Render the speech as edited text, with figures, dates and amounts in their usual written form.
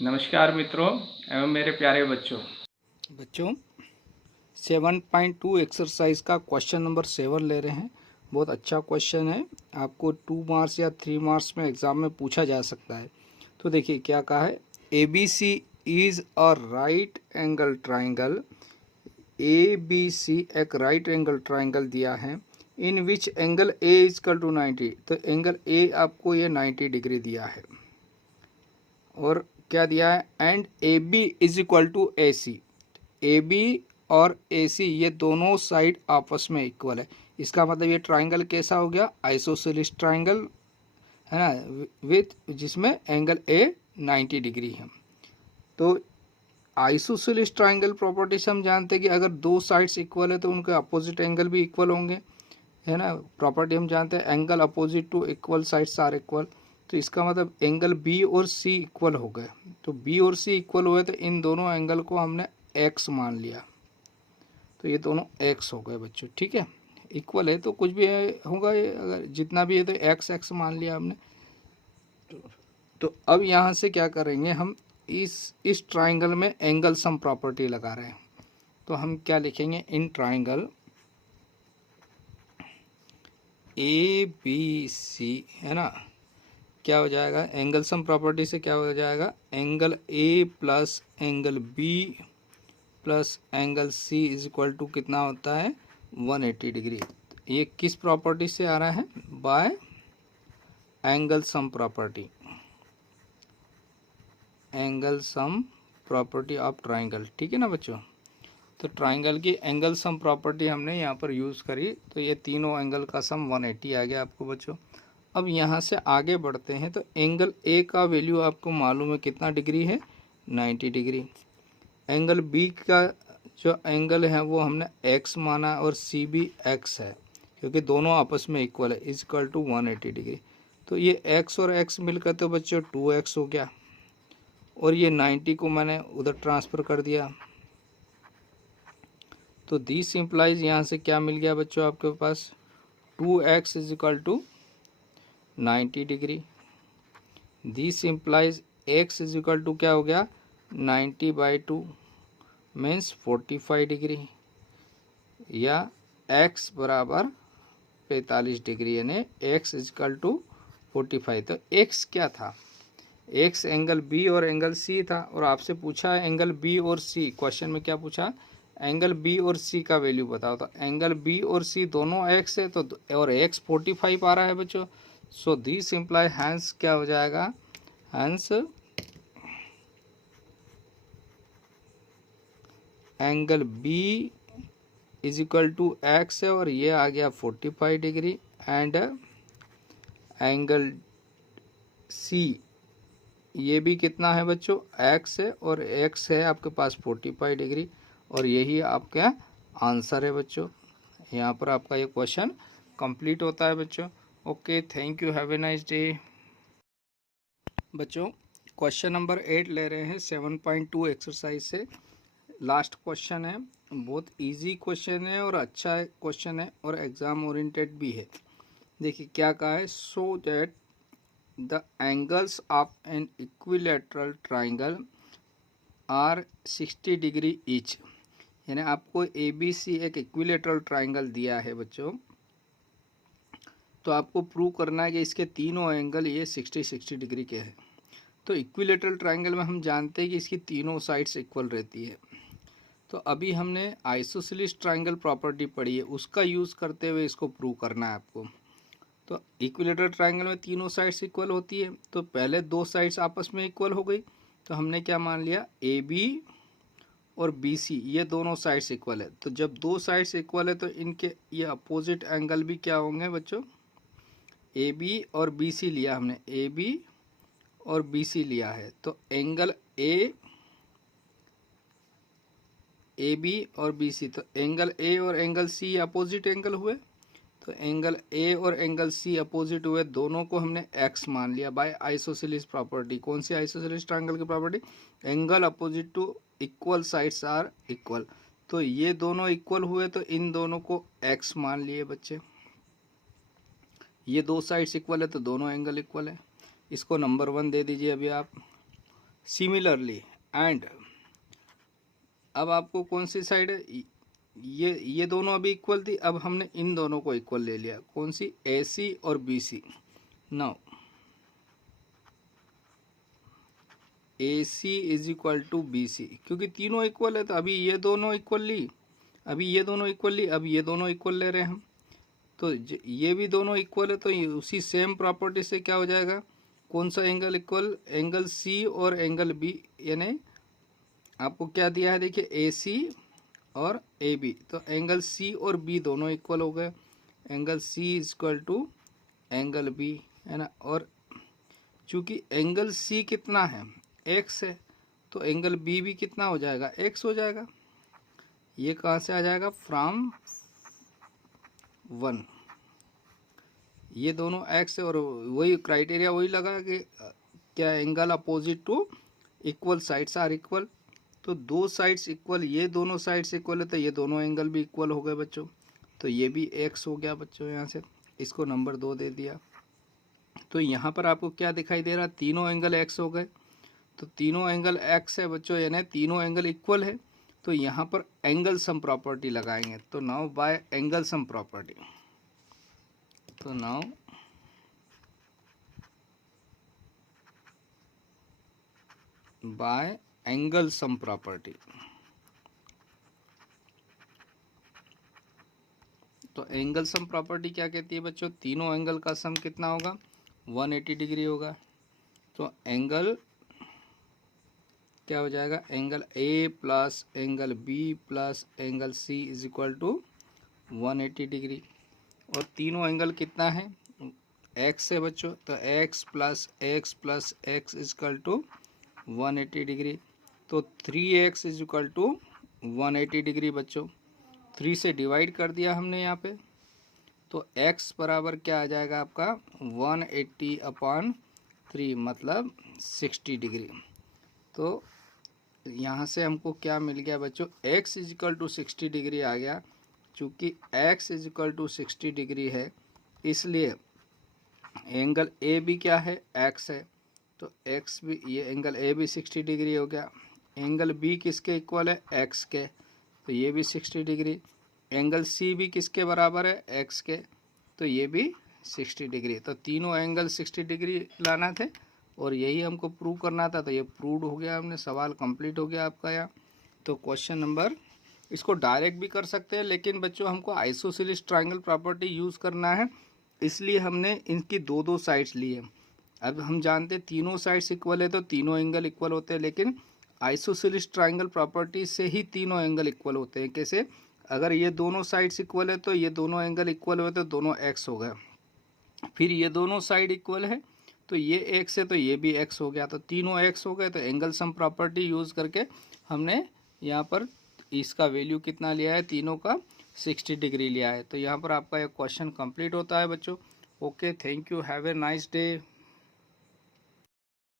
नमस्कार मित्रों एवं मेरे प्यारे बच्चों। 7.2 एक्सरसाइज का क्वेश्चन नंबर 7 ले रहे हैं। बहुत अच्छा क्वेश्चन है, आपको 2 मार्क्स या 3 मार्क्स में एग्ज़ाम में पूछा जा सकता है। तो देखिए क्या कहा है, ABC is a right angle triangle. ABC एक राइट एंगल ट्राइंगल दिया है, in which angle A equal to 90। तो एंगल A आपको ये 90 डिग्री दिया है, और क्या दिया है, and AB is equal to AC। AB और AC ये दोनों साइड आपस में इक्वल है। इसका मतलब ये ट्राइंगल कैसा हो गया, आइसोसेलेस ट्राइंगल है ना, विथ जिसमें एंगल A 90 डिग्री है। तो आइसोसेलेस ट्राइंगल प्रॉपर्टी से हम जानते हैं कि अगर दो साइड्स इक्वल है तो उनके अपोजिट एंगल भी इक्वल होंगे, है ना। प्रॉपर्टी हम जानते हैं, angle opposite to equal sides are equal. तो इसका मतलब एंगल B और C इक्वल हो गए। तो B और C इक्वल हुए तो इन दोनों एंगल को हमने x मान लिया, तो ये दोनों x हो गए बच्चों, ठीक है। इक्वल है तो कुछ भी होगा, ये अगर जितना भी है तो x मान लिया हमने। तो अब यहाँ से क्या करेंगे हम, इस ट्राइंगल में एंगल सम प्रॉपर्टी लगा रहे हैं। तो हम क्या लिखेंगे, इन ट्राइंगल ABC है ना, क्या हो जाएगा, एंगल सम प्रॉपर्टी से क्या हो जाएगा, angle A plus angle B plus angle C is equal to कितना होता है, 180 डिग्री। ये किस प्रॉपर्टी से आ रहा है, bye angle some property, angle some property of triangle, ठीक है ना बच्चों। तो ट्राइंगल की एंगल सम प्रॉपर्टी हमने यहाँ पर यूज़ करी, तो ये तीनों एंगल का सम 180 आ गया आपको बच्चों। अब यहाँ से आगे बढ़ते हैं, तो एंगल A का वैल्यू आपको मालूम है कितना डिग्री है, 90 डिग्री। एंगल B का जो एंगल है वो हमने x माना, और C भी x है क्योंकि दोनों आपस में इक्वल है, इज इक्वल टू 180 डिग्री। तो ये x और x मिलकर तो बच्चों 2x हो गया, और ये 90 को मैंने उधर ट्रांसफ़र कर दिया। तो दिस इम्प्लाइज यहाँ से क्या मिल गया बच्चों आपके पास, 2x is equal to 90 degree. This implies x is equal to क्या हो गया, 90/2 मीन्स 45 डिग्री, या x बराबर 45 डिग्री, यानी x इज इक्वल टू 45। तो x क्या था, x एंगल B और एंगल C था, और आपसे पूछा है एंगल B और C, क्वेश्चन में क्या पूछा, एंगल B और C का वैल्यू बताओ। तो एंगल B और C दोनों x है, तो और x 45 आ रहा है बच्चों। सो दिस इम्प्लाई हैंस क्या हो जाएगा, hence angle B is equal to x है, और ये आ गया 45 डिग्री, एंड एंगल C ये भी कितना है बच्चों, x है, और x है आपके पास 45 डिग्री, और यही आपका आंसर है बच्चों। यहाँ पर आपका ये क्वेश्चन कंप्लीट होता है बच्चों। Okay, thank you, have a nice day. बच्चों क्वेश्चन नंबर 8 ले रहे हैं 7.2 एक्सरसाइज से। लास्ट क्वेश्चन है, बहुत इजी क्वेश्चन है और अच्छा क्वेश्चन है, और एग्ज़ाम ओरिएंटेड भी है। देखिए क्या कहा है, so that the angles of an equilateral triangle are 60 degree each. यानी आपको ABC एक इक्विलैटरल ट्राइंगल दिया है बच्चों, तो आपको प्रूव करना है कि इसके तीनों एंगल ये 60 डिग्री के हैं। तो इक्विलैटरल ट्राइंगल में हम जानते हैं कि इसकी तीनों साइड्स इक्वल रहती है। तो अभी हमने आइसोसेलेस ट्राइंगल प्रॉपर्टी पढ़ी है, उसका यूज़ करते हुए इसको प्रूव करना है आपको। तो इक्विलैटरल ट्राइंगल में तीनों साइड्स इक्वल होती है, तो पहले दो साइड्स आपस में इक्वल हो गई, तो हमने क्या मान लिया, AB और BC ये दोनों साइड्स इक्वल है। तो जब दो साइड्स इक्वल है तो इनके ये अपोजिट एंगल भी क्या होंगे बच्चों, AB और BC लिया हमने, AB और BC लिया है, तो एंगल AB और BC, तो एंगल A और एंगल C अपोजिट एंगल हुए, तो एंगल A और एंगल C अपोजिट हुए, दोनों को हमने x मान लिया बाय आइसोसेलेस प्रॉपर्टी। कौन सी आइसोसेलेस ट्रायंगल की property, angle opposite to equal sides are equal. तो ये दोनों इक्वल हुए तो इन दोनों को x मान लिए बच्चे। ये दो साइड्स इक्वल है तो दोनों एंगल इक्वल है, इसको नंबर 1 दे दीजिए अभी आप। सिमिलरली एंड, अब आपको कौन सी साइड है, ये दोनों अभी इक्वल थी, अब हमने इन दोनों को इक्वल ले लिया, कौन सी, AC और BC। Now AC is equal to BC, क्योंकि तीनों इक्वल है तो अभी ये दोनों इक्वल ली, अभी ये दोनों इक्वल ली, अब ये दोनों इक्वल ले रहे हैं हम, तो ये भी दोनों इक्वल है, तो उसी सेम प्रॉपर्टी से क्या हो जाएगा, कौन सा एंगल इक्वल, एंगल C और एंगल B, यानी आपको क्या दिया है देखिए AC और AB, तो एंगल C और B दोनों इक्वल हो गए, angle C is equal to angle B, है ना। और चूंकि एंगल C कितना है, X है, तो एंगल B भी कितना हो जाएगा, X हो जाएगा। ये कहाँ से आ जाएगा, फ्रॉम 1, ये दोनों X है, और वही क्राइटेरिया वही लगा कि क्या angle opposite to equal sides are equal, तो दो साइड्स इक्वल, ये दोनों साइड्स इक्वल है तो ये दोनों एंगल भी इक्वल हो गए बच्चों, तो ये भी X हो गया बच्चों, यहाँ से इसको नंबर 2 दे दिया। तो यहाँ पर आपको क्या दिखाई दे रहा, तीनों एंगल X हो गए, तो तीनों एंगल X है बच्चों, यानी तीनों एंगल इक्वल है, तो यहाँ पर एंगल सम प्रॉपर्टी लगाएंगे, तो now by angle some property, तो now by angle some property, तो एंगल सम प्रॉपर्टी क्या कहती है बच्चों, तीनों एंगल का सम कितना होगा, 180 डिग्री होगा, तो एंगल क्या हो जाएगा, angle A plus angle B plus angle C is equal to 180 degree, और तीनों एंगल कितना है, X है बच्चों, तो X plus X is equal to 180 degree, तो 3X is equal to 180 degree बच्चों, 3 से डिवाइड कर दिया हमने यहाँ पे, तो X बराबर क्या आ जाएगा आपका 180/3 मतलब 60 डिग्री। तो यहाँ से हमको क्या मिल गया बच्चों, X is equal to 60 degree आ गया, चूँकि X is equal to 60 degree है इसलिए एंगल A भी क्या है, X है, तो X भी, ये एंगल A भी 60 डिग्री हो गया, एंगल B किसके इक्वल है, X के, तो ये भी 60 डिग्री, एंगल C भी किसके बराबर है, X के, तो ये भी 60 डिग्री, तो तीनों एंगल 60 डिग्री लाना थे और यही हमको प्रूव करना था, तो ये प्रूव्ड हो गया, हमने सवाल कंप्लीट हो गया आपका यहाँ। तो क्वेश्चन नंबर, इसको डायरेक्ट भी कर सकते हैं, लेकिन बच्चों हमको आइसोसेलेस ट्रायंगल प्रॉपर्टी यूज़ करना है, इसलिए हमने इनकी दो साइड्स ली है। अब हम जानते हैं तीनों साइड्स इक्वल है तो तीनों एंगल इक्वल होते हैं, लेकिन आइसोसेलेस ट्रायंगल प्रॉपर्टी से ही तीनों एंगल इक्वल होते हैं। कैसे, अगर ये दोनों साइड्स इक्वल है तो ये दोनों एंगल इक्वल हुए तो दोनों X हो गए, फिर ये दोनों साइड इक्वल है तो ये X है तो ये भी X हो गया, तो तीनों X हो गए, तो एंगल सम प्रॉपर्टी यूज़ करके हमने यहाँ पर इसका वैल्यू कितना लिया है, तीनों का 60 डिग्री लिया है। तो यहाँ पर आपका एक क्वेश्चन कंप्लीट होता है बच्चों। Okay, thank you, have a nice day.